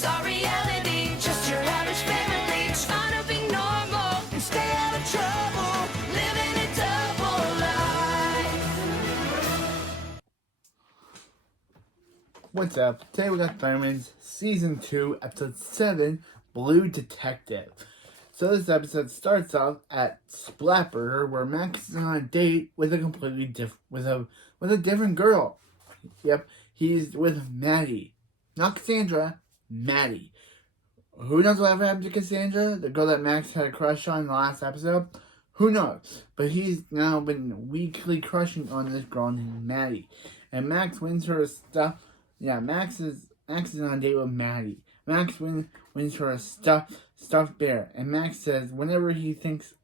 It's our reality, just your average family trying to be normal and stay out of trouble, living a double life. What's up? Today we got Thunderman's Season 2, Episode 7, Blue Detective. So this episode starts off at Splatburger, where Max is on a date with a completely with a different girl. Yep, he's with Maddie. Not Cassandra, Maddie. Who knows whatever happened to Cassandra, the girl that Max had a crush on in the last episode? Who knows? But he's now been weekly crushing on this girl named Maddie. And Max wins her stuff. Yeah, Max is on a date with Maddie. Max wins her a stuffed bear. And Max says whenever he thinks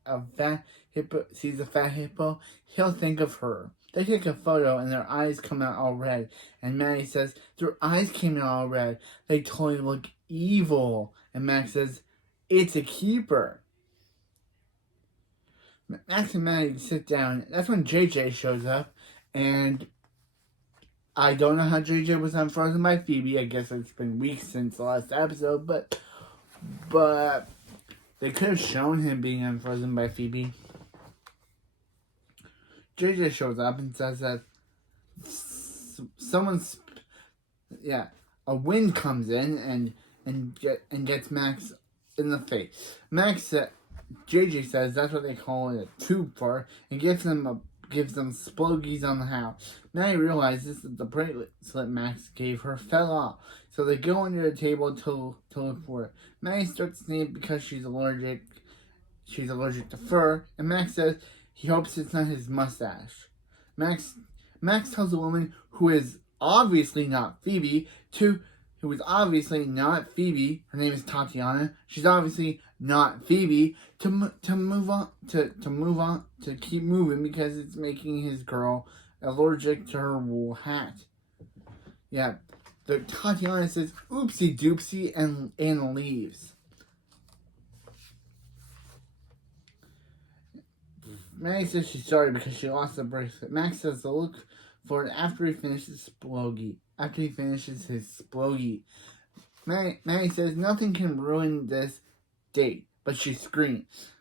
sees a fat hippo, he'll think of her. They take a photo and their eyes come out all red. And Maddie says, their eyes came out all red. They totally look evil. And Max says, it's a keeper. Max and Maddie sit down. That's when JJ shows up. And I don't know how JJ was unfrozen by Phoebe. I guess it's been weeks since the last episode. But they could have shown him being unfrozen by Phoebe. JJ shows up and says that a wind comes in and gets Max in the face. JJ says that's what they call it, a tube fart, and gives them splogies on the house. Maddie realizes that the bracelet Max gave her fell off, so they go under the table to look for it. Maddie starts to sneeze because she's allergic to fur, and Max says he hopes it's not his mustache. Max tells a woman who is obviously not Phoebe her name is Tatiana, she's obviously not Phoebe, to keep moving because it's making his girl allergic to her wool hat. Yeah, the Tatiana says oopsie doopsie and leaves. Maddie says she's sorry because she lost the bracelet. Max says to look for it after he finishes his splogie. Maddie says nothing can ruin this date, but she screams.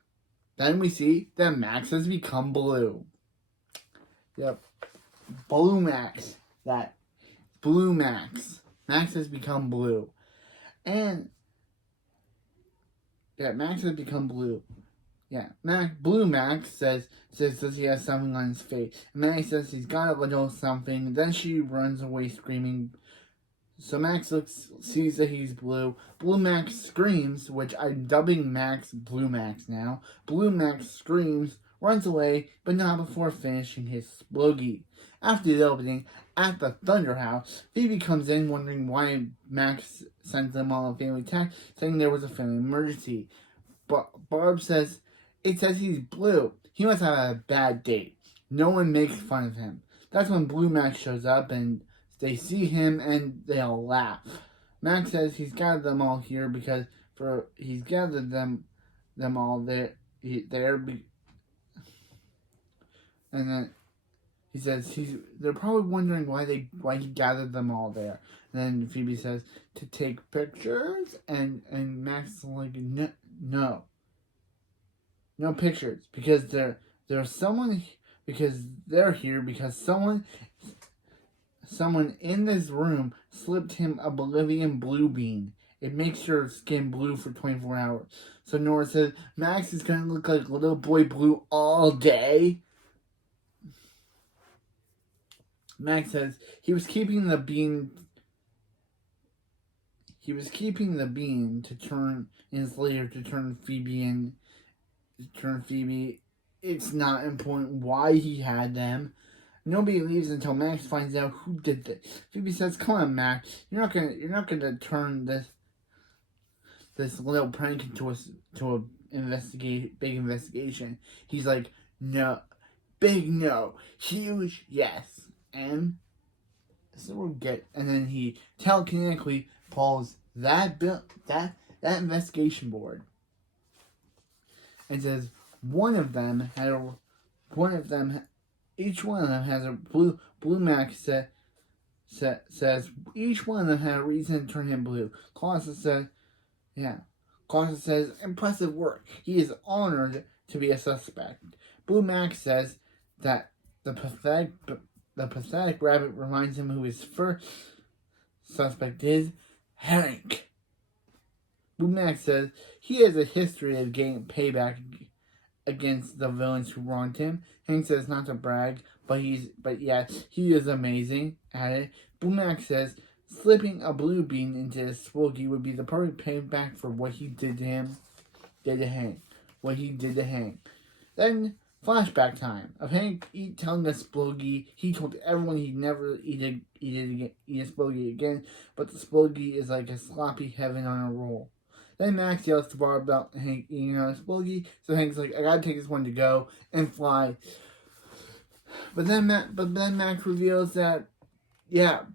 Then we see that Max has become blue. Yep. Blue Max. Blue Max. Max has become blue. And yeah, Max has become blue. Yeah, Blue Max says he has something on his face. And Maddie says he's got a little something. Then she runs away screaming. So Max sees that he's blue. Blue Max screams, which I'm dubbing Max Blue Max now. Blue Max screams, runs away, but not before finishing his splogie. After the opening, at the Thunder House, Phoebe comes in wondering why Max sent them all a family text saying there was a family emergency. But Barb says, it says he's blue. He must have a bad date. No one makes fun of him. That's when Blue Max shows up and they see him and they all laugh. Max says he's gathered them all here because he's gathered them all there. And then he says they're probably wondering why he gathered them all there. And then Phoebe says to take pictures, and Max is like no pictures because they're here because someone in this room slipped him a Bolivian blue bean. It makes your skin blue for 24 hours. So Nora says, Max is going to look like little boy blue all day. Max says he was keeping the bean to turn in his later to turn Phoebe. It's not important why he had them. Nobody leaves until Max finds out who did this. Phoebe says, "Come on, Max. You're not gonna turn this little prank into a big investigation." He's like, "No, big no, huge yes." And so we're good. And then he telekinetically pulls that investigation board and says each one of them has a blue Max set says each one of them had a reason to turn him blue. Colossus says, yeah. Colossus says, impressive work. He is honored to be a suspect. Blue Max says that the pathetic rabbit reminds him who his first suspect is, Hank. Blue Max says he has a history of getting payback against the villains who wronged him. Hank says not to brag, but he is amazing at it. Blue Max says slipping a blue bean into his Spooky would be the perfect payback for what he did to Hank. Then flashback time of Hank telling a Spooky he told everyone he'd never eat a Spooky again, but the Spooky is like a sloppy heaven on a roll. Then Max yells to Barb about Hank eating on a Spooky, so Hank's like, I gotta take this one to go and fly. But then Max reveals that,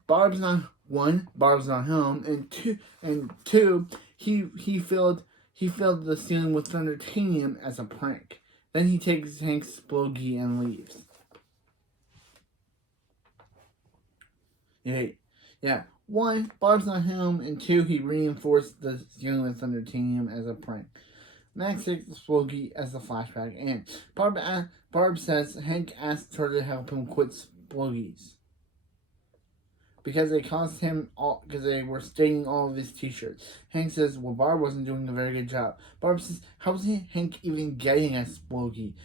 Barb's not home, and two, he filled the ceiling with thundertanium as a prank. Then he takes Hank's Spooky and leaves. Yeah. 1, Barb's not home, and 2, he reinforced the ceiling with thundertanium as a prank. Max takes the Spooky as a flashback, and Barb says Hank asked her to help him quit Spookies because they cost him all, because they were staining all of his t-shirts. Hank says, well, Barb wasn't doing a very good job. Barb says, how was Hank even getting a Spooky?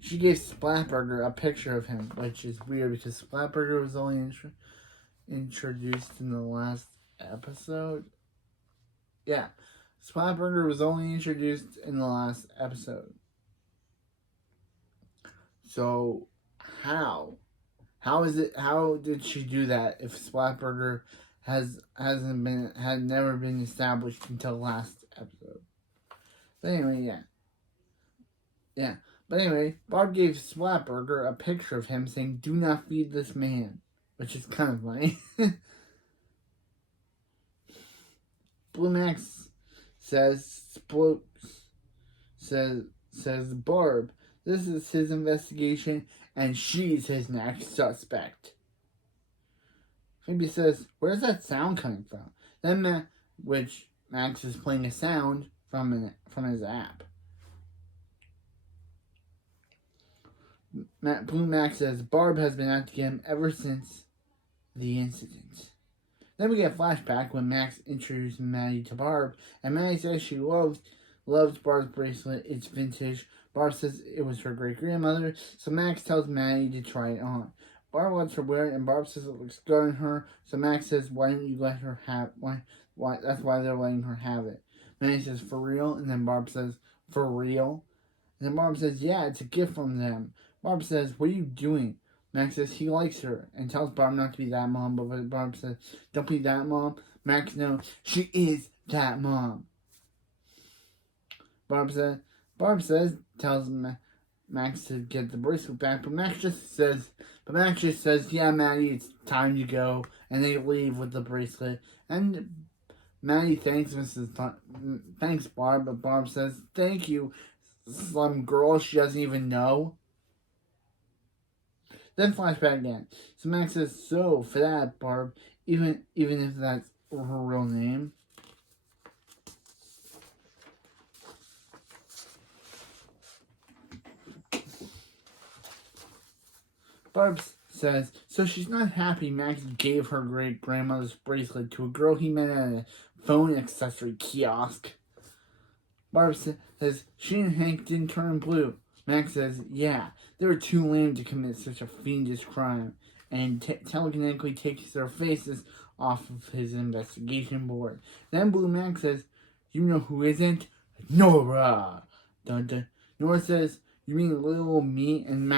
She gave Splatburger a picture of him, which is weird because Splatburger was only introduced in the last episode. Yeah, Splatburger was only introduced in the last episode. So, how did she do that if Splatburger had never been established until last episode? But anyway, yeah. But anyway, Barb gave Splatburger a picture of him saying, do not feed this man, which is kind of funny. Blue Max says Barb, this is his investigation and she's his next suspect. Phoebe says, where's that sound coming from? Then Max is playing a sound from his app. Blue Max says Barb has been after him ever since the incident. Then we get a flashback when Max introduced Maddie to Barb, and Maddie says she loves Barb's bracelet. It's vintage. Barb says it was her great-grandmother, so Max tells Maddie to try it on. Barb lets her wear it, and Barb says it looks good on her, so Max says, why don't you let her have why that's why they're letting her have it. Maddie says, for real? And then Barb says, for real? And then Barb says, yeah, it's a gift from them. Barb says, what are you doing? Max says he likes her and tells Barb not to be that mom, but when Barb says, don't be that mom, Max knows she is that mom. Barb tells Max to get the bracelet back, but Max just says, yeah, Maddie, it's time to go, and they leave with the bracelet. And Maddie thanks Barb, but Barb says, thank you, some girl she doesn't even know. Then flashback again. So Max says, so for that, Barb, even if that's her real name. Barb says, so she's not happy Max gave her great-grandmother's bracelet to a girl he met at a phone accessory kiosk. Barb says, she and Hank didn't turn blue. Max says, yeah, they were too lame to commit such a fiendish crime, and telekinetically takes their faces off of his investigation board. Then Blue Max says, you know who isn't? Nora! Dun dun. Nora says, you mean little me? And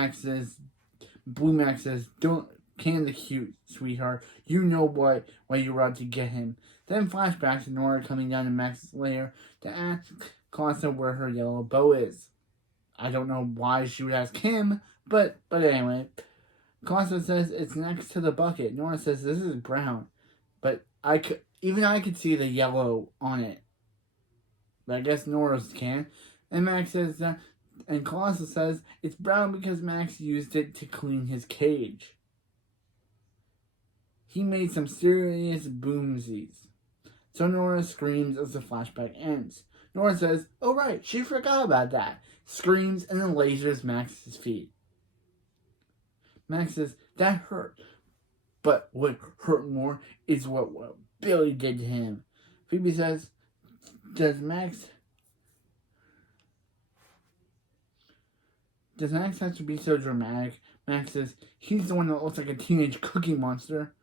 Blue Max says, don't can the cute, sweetheart. You know why you were out to get him. Then flashbacks to Nora coming down to Max's lair to ask Costa where her yellow bow is. I don't know why she would ask him, but anyway. Costa says it's next to the bucket. Nora says this is brown, but I could see the yellow on it. But I guess Nora's can. And Max says and Costa says it's brown because Max used it to clean his cage. he made some serious boomsies. So Nora screams as the flashback ends. Nora says, "Oh right, she forgot about that." Screams and then lasers Max's feet. Max says, "That hurt. But what hurt more is what Billy did to him." Phoebe says, Does Max have to be so dramatic?" Max says, "He's the one that looks like a teenage cookie monster."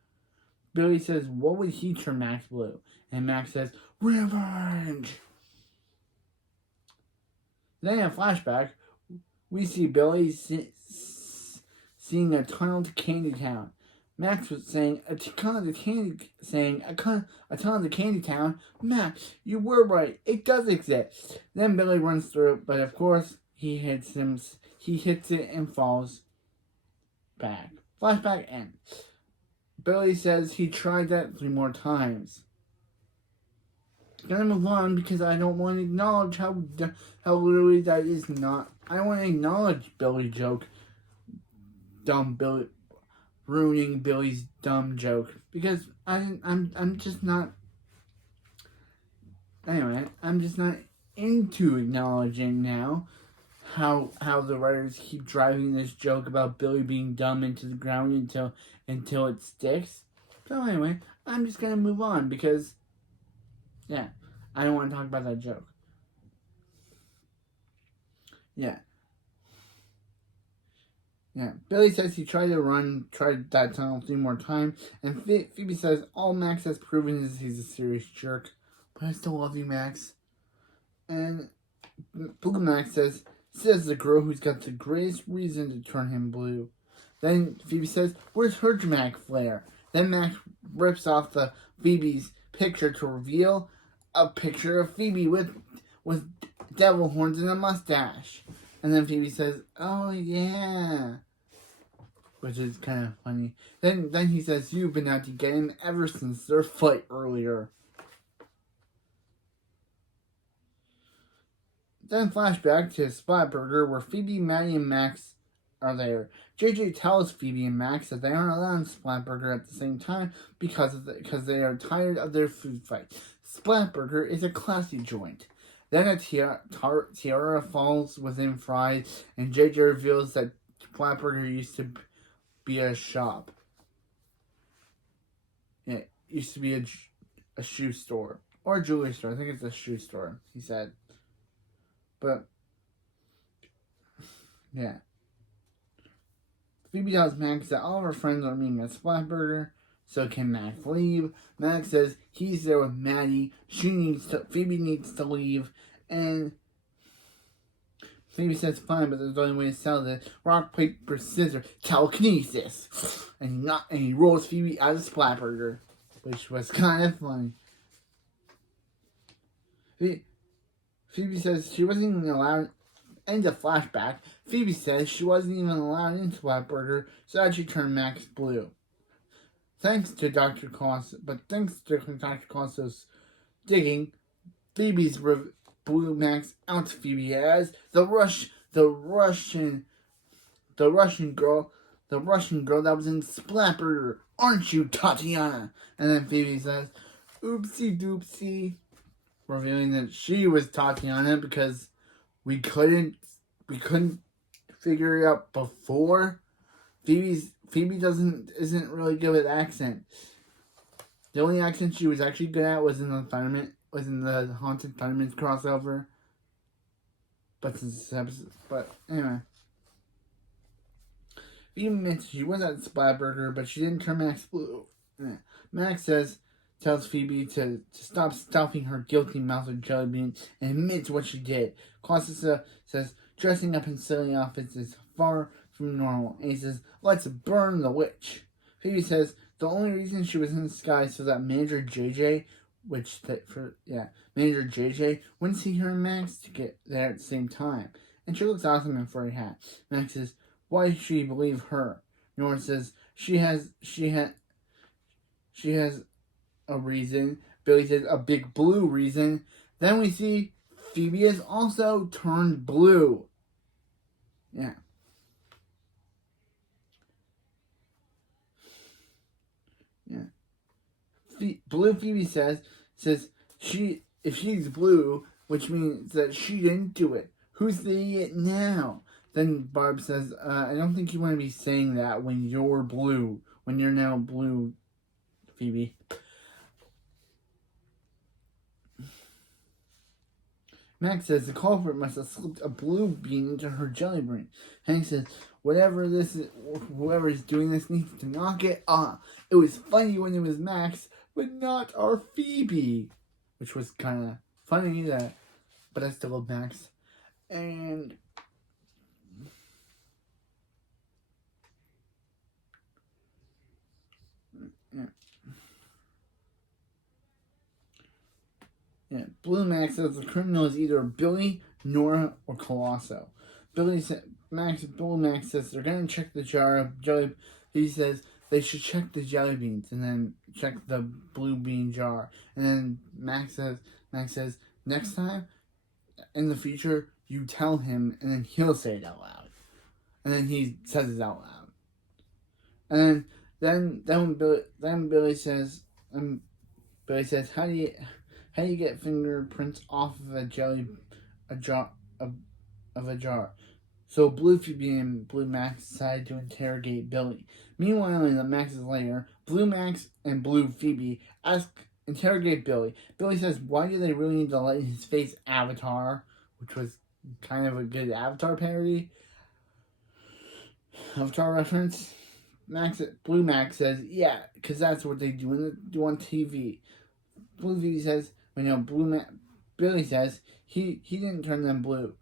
Billy says, "What would he turn Max blue?" And Max says, "Revenge!" Then in a flashback, we see Billy seeing a tunnel to Candy Town. Max was saying a tunnel to Candy Town. Max, you were right. It does exist. Then Billy runs through it, but of course he hits it and falls back. Flashback ends. Billy says he tried that 3 more times. Gonna move on because I don't want to acknowledge how literally that is not. I don't want to acknowledge Billy joke. Dumb Billy ruining Billy's dumb joke because I'm just not. Anyway, I'm just not into acknowledging now how the writers keep driving this joke about Billy being dumb into the ground until it sticks. So anyway, I'm just gonna move on because I don't want to talk about that joke. Billy says he tried that tunnel 3 more times, and Phoebe says all Max has proven is he's a serious jerk. But I still love you, Max. And Blue Max says the girl who's got the greatest reason to turn him blue. Then Phoebe says, "Where's her dramatic flair?" Then Max rips off the Phoebe's picture to reveal a picture of Phoebe with devil horns and a mustache. And then Phoebe says, "Oh yeah," which is kind of funny. Then he says, "You've been out to get him ever since their fight earlier." Then flashback to Splatburger where Phoebe, Maddie, and Max are there. JJ tells Phoebe and Max that they aren't allowed in Splatburger at the same time because they are tired of their food fight. Splatburger is a classy joint. Then a tiara falls within Fry's, and JJ reveals that Splatburger used to be a shop. It used to be a shoe store. Or a jewelry store. I think it's a shoe store, he said. But, Phoebe tells Max that all of her friends are meeting at Splatburger, so can Max leave? Max says he's there with Maddie. Phoebe needs to leave, and Phoebe says fine, but there's only way to sell this. Rock, paper, scissors, telekinesis. And he rolls Phoebe out of Splatburger, which was kind of funny. Phoebe says she wasn't even allowed. In the flashback, Phoebe says she wasn't even allowed into Splatburger, so that she turned Max blue. Thanks to Dr. Costos' digging, Phoebe's blew Max out to Phoebe as the Russian girl that was in Splatburger. Aren't you, Tatiana? And then Phoebe says, "Oopsie doopsie," revealing that she was Tatiana because we couldn't figure it out before. Phoebe isn't really good with accents. The only accent she was actually good at was in the Haunted Thunderman crossover. But anyway, Phoebe admits she was at Splatburger, but she didn't turn Max blue. Max tells Phoebe to stop stuffing her guilty mouth with jelly beans and admits what she did. Claudia says dressing up in silly outfits is far from normal, and he says, "Let's burn the witch." Phoebe says the only reason she was in disguise so that Manager JJ wouldn't see her and Max to get there at the same time. And she looks awesome in a furry hat. Max says, "Why should she believe her?" Nora says she has a reason. Billy says a big blue reason. Then we see Phoebe is also turned blue. Blue Phoebe says if she's blue, which means that she didn't do it. Who's the idiot now? Then Barb says, I don't think you want to be saying that when you're blue. When you're now blue, Phoebe. Max says the culprit must have slipped a blue bean into her jelly bean. Hank says, whoever is doing this needs to knock it off. It was funny when it was Max, but not our Phoebe. Which was kind of funny, but I still love Max. And Blue Max says the criminal is either Billy, Nora, or Colosso. Blue Max says they're gonna check the jar of jelly. He says they should check the jelly beans and then check the blue bean jar. And then Max says next time in the future you tell him, and then he'll say it out loud. And then he says it out loud. And then Billy says how do you get fingerprints off of a jar? So Blue Phoebe and Blue Max decide to interrogate Billy. Meanwhile, in the Max's lair, Blue Max and Blue Phoebe interrogate Billy. Billy says, why do they really need to let his face Avatar? Which was kind of a good Avatar parody. Avatar reference. Blue Max says, yeah, because that's what they do on TV. Blue Phoebe says, Billy says he didn't turn them blue.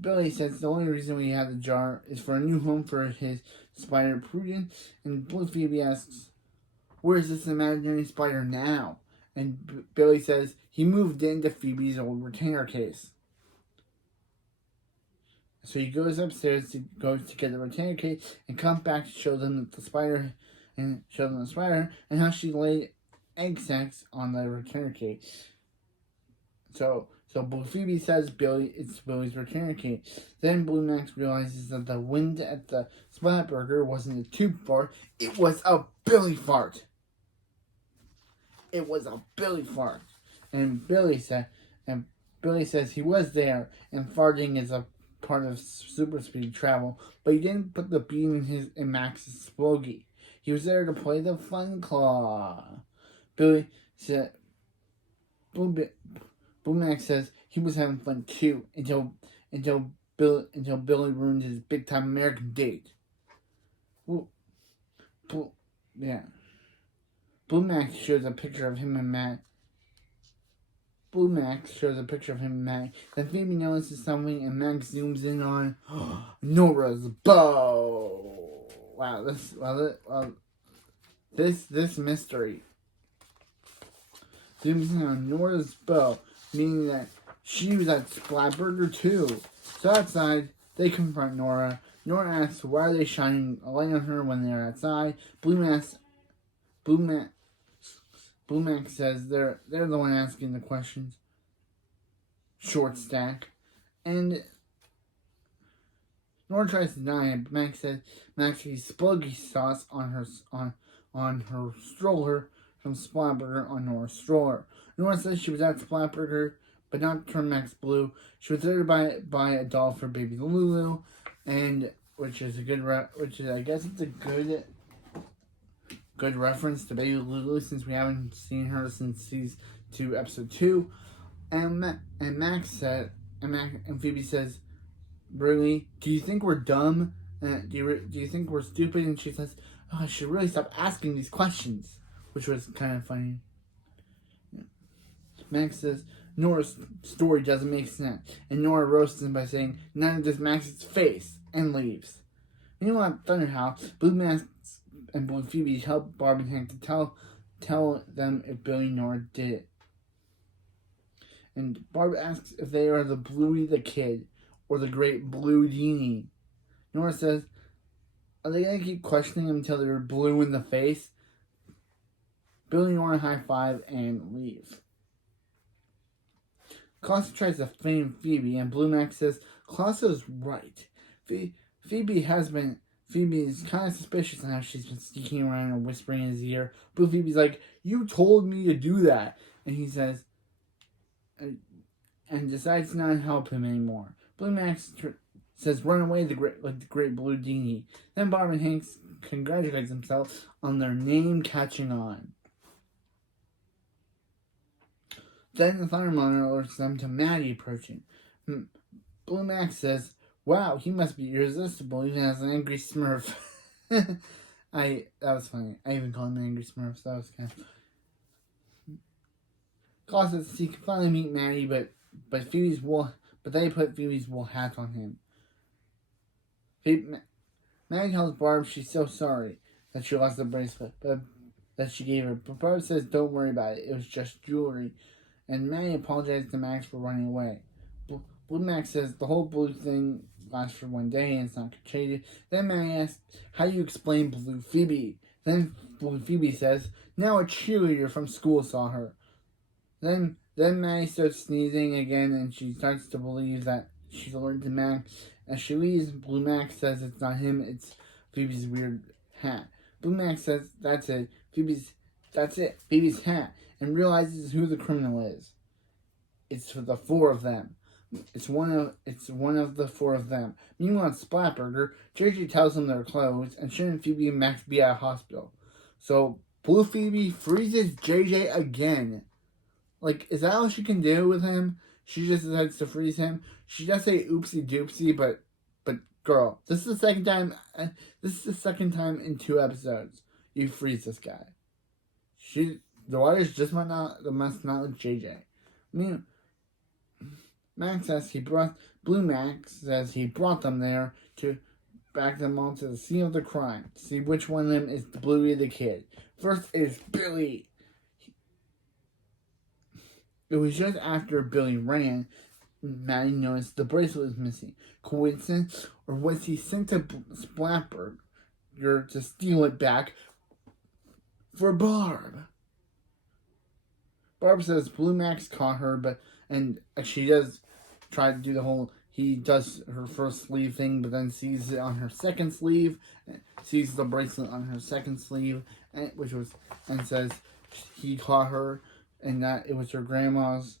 Billy says the only reason we have the jar is for a new home for his spider Prudence. And Blue Phoebe asks, where's this imaginary spider now? And Billy says he moved into Phoebe's old retainer case. So he goes upstairs to get the retainer case and comes back to show them the spider and how she laid egg sacs on the retainer case. So Blue Phoebe says it's Billy's retainer case. Then Blue Max realizes that the wind at the Splat Burger wasn't a tube fart, it was a Billy fart. It was a Billy fart. And Billy says he was there and farting is a part of super speed travel, but he didn't put the bean in Max's splogie. He was there to play the fun claw. Billy said Blue Max says he was having fun too until Billy ruined his big time American date. Blue Max shows a picture of him and Matt. Then Phoebe notices something and Max zooms in on Nora's bow. Wow, this mystery. Zooms in on Nora's bow, meaning that she was at Splatburger too. So outside, they confront Nora. Nora asks why are they shining a light on her when they're outside. Blue Max says they're the one asking the questions. Short stack. And Nora tries to deny it, but Max says Max used spluggy sauce on her stroller from Splatburger on Nora's stroller. Nora says she was at Splatburger, but not to turn Max blue. She was there to buy a doll for baby Lulu, and which I guess it's a good reference to baby Lulu since we haven't seen her since season 2, episode 2. And Phoebe says, really, do you think we're dumb? Do you think we're stupid? And she says, oh, I should really stop asking these questions, which was kind of funny. Max says Nora's story doesn't make sense, and Nora roasts him by saying neither does Max's face, and leaves. Meanwhile, at Thunderhouse, Blue Max and Blue Phoebe help Barb and Hank to tell them if Billy and Nora did it. And Barb asks if they are the Bluey the Kid or the Great Blue Genie. Nora says, are they going to keep questioning him until they're blue in the face? Billy and Nora high five and leave. Colosso tries to flame Phoebe, and Blue Max says Colosso's right. Phoebe has been Phoebe is kind of suspicious of how she's been sneaking around and whispering in his ear. Blue Phoebe's like, "You told me to do that," and he says, and decides not to help him anymore. Blue Max says, "Run away, the great blue genie." Then Barb and Hank congratulates themselves on their name catching on. Then the thunderman alerts them to Maddie approaching. Blue Max says, "Wow, he must be irresistible even as an angry Smurf." That was funny. I even called him an angry Smurf, so that was kind of... Claw says he can finally meet Maddie, but they put Phoebe's wool hat on him. Maddie tells Barb she's so sorry that she lost the bracelet, but that she gave her. But Barb says, "Don't worry about it. It was just jewelry." And Maddie apologizes to Max for running away. Blue Max says the whole blue thing lasts for 1 day and it's not contagious. Then Maddie asks, "How do you explain Blue Phoebe?" Then Blue Phoebe says, "Now a cheerleader from school saw her." Then Maddie starts sneezing again and she starts to believe that she's allergic to Max. As she leaves, Blue Max says it's not him, it's Phoebe's weird hat. Blue Max says that's it, Phoebe's hat, and realizes who the criminal is. It's for the four of them. It's one of the four of them. Meanwhile, at Splatburger, JJ tells them they're closed and shouldn't Phoebe and Max be at a hospital. So Blue Phoebe freezes JJ again. Like, is that all she can do with him? She just decides to freeze him. She does say oopsie doopsie, but girl, this is the second time. This is the second time in 2 episodes you freeze this guy. The writers just must not like JJ. I mean, Blue Max says he brought them there to back them all to the scene of the crime. To see which one of them is the Bluey the Kid. First is Billy. It was just after Billy ran, Maddie noticed the bracelet was missing. Coincidence? Or was he sent to Splatburger to steal it back for Barb? Barb says Blue Max caught her, and she does try to do the whole, he does her first sleeve thing, but then sees it on her second sleeve, sees the bracelet on her second sleeve, and says he caught her, and that it was her grandma's,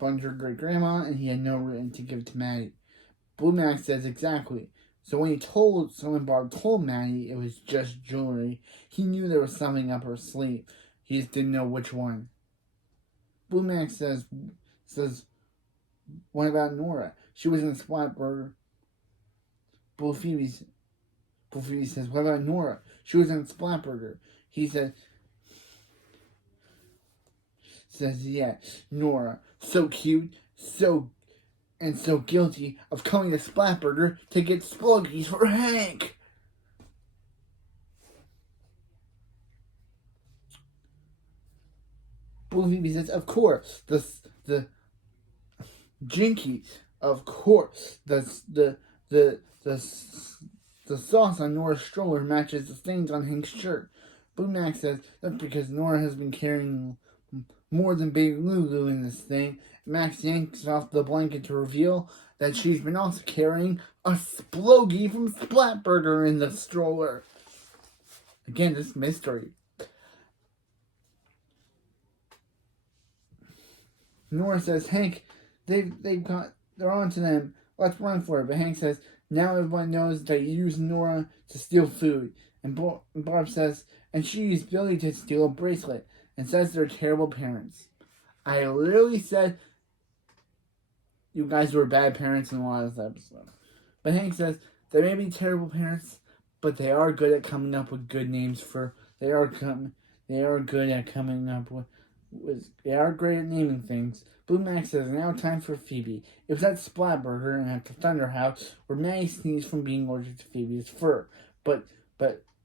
her great grandma, and he had no reason to give it to Maddie. Blue Max says exactly. So when Barb told Maddie it was just jewelry, he knew there was something up her sleeve. He just didn't know which one. Blue Max says, "What about Nora? She was in the Splatburger." Blue Phoebe says, "What about Nora? She was in the Splatburger." He says, "Yeah, Nora, so cute, so guilty of coming to Splatburger to get Spluggies for Hank." Blue Phoebe says, "Of course, the Jinkies, of course, the sauce on Nora's stroller matches the stains on Hank's shirt." Blue Max says that's because Nora has been carrying more than Baby Lulu in this thing. Max yanks off the blanket to reveal that she's been also carrying a Splogie from Splatburger in the stroller. Again, this mystery. Nora says, "Hank, they're on to them. Let's run for it." But Hank says, "Now everyone knows that you used Nora to steal food." And Barb says, "And she used Billy to steal a bracelet," and says they're terrible parents. I literally said you guys were bad parents in a lot of this episode. But Hank says they may be terrible parents, but they are good at coming up with good names for. They are good at coming up with. They are great at naming things. Blue Max says, "Now time for Phoebe." It was at Splatburger and at the Thunder House where Maddie sneezed from being allergic to Phoebe's fur. But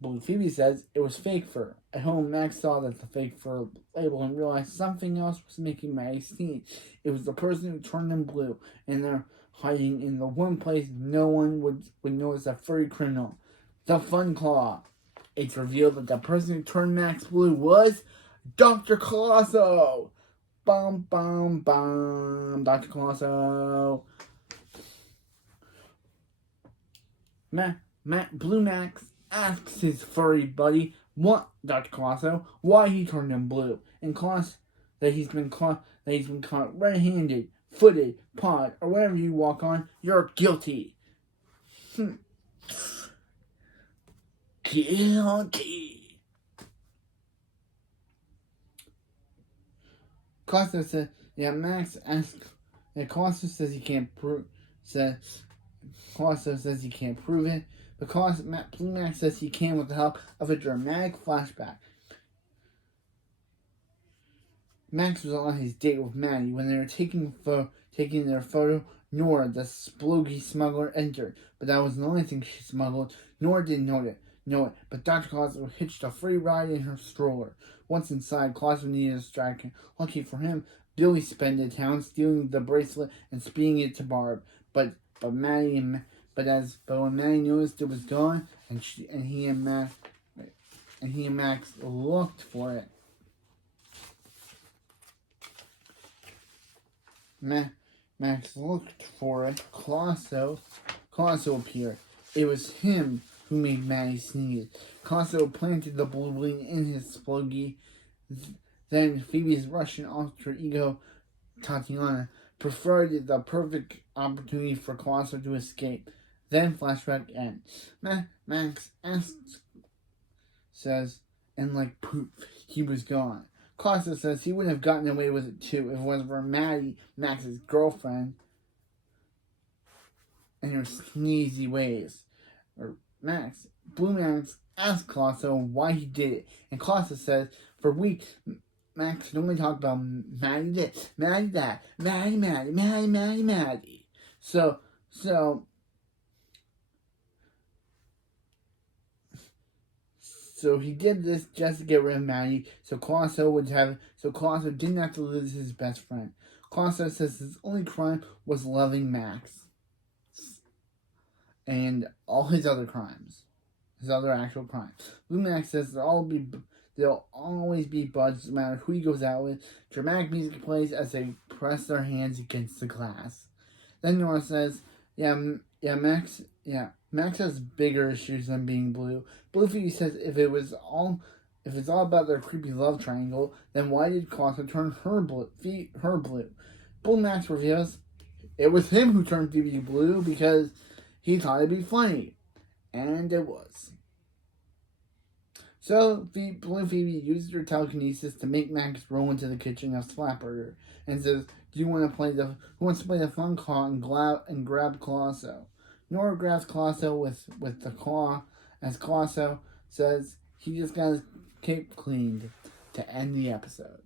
Blue Phoebe says it was fake fur. At home, Max saw that the fake fur label and realized something else was making Maddie sneeze. It was the person who turned them blue, and they're hiding in the one place no one would notice a furry criminal, the Fun Claw. It's revealed that the person who turned Max blue was Dr. Colosso! Bum, bum, bum. Dr. Colosso. Blue Max asks his furry buddy, what, Dr. Colosso, why he turned him blue, and Colosso that he's been caught red-handed, footed, pawed, or whatever you walk on, you're guilty. Guilty. Colosso says, Max asks, and Colosso says he can't prove, Colosso says he can't prove it, but Blue Max says he can with the help of a dramatic flashback. Max was on his date with Maddie when they were taking their photo. Nora, the sploogy smuggler, entered, but that was the only thing she smuggled. Nora didn't know it, but Dr. Colosso hitched a free ride in her stroller. Once inside, Colosso needed a distraction. Lucky for him, Billy sped into town, stealing the bracelet and speeding it to Barb. But when Maddie noticed it was gone, and he and Max looked for it. Max looked for it. Colosso appeared. It was him who made Maddie sneeze. Colosso planted the balloon in his splogie. Then Phoebe's Russian alter ego, Tatiana, preferred the perfect opportunity for Colosso to escape. Then flashback ends. Max says, and like poof, he was gone. Colosso says he wouldn't have gotten away with it too if it wasn't for Maddie, Max's girlfriend, and her sneezy ways. Blue Max asked Colosso why he did it, and Colosso says for weeks Max could only talk about Maddie this, Maddie that, Maddie. So he did this just to get rid of Maddie, so Colosso didn't have to lose his best friend. Colosso says his only crime was loving Max. And all his other crimes. His other actual crimes. Blue Max says they'll always be buds no matter who he goes out with. Dramatic music plays as they press their hands against the glass. Then Nora says, Max has bigger issues than being blue. Blue Phoebe says if it's all about their creepy love triangle, then why did Colosso turn her blue? Blue Max reveals it was him who turned Phoebe blue because he thought it'd be funny. And it was. So Blue Phoebe uses her telekinesis to make Max roll into the kitchen of Slapburger and says, who wants to play the fun claw and grab Colosso? Nora grabs Colosso with the claw, as Colosso says he just got his cape cleaned to end the episode.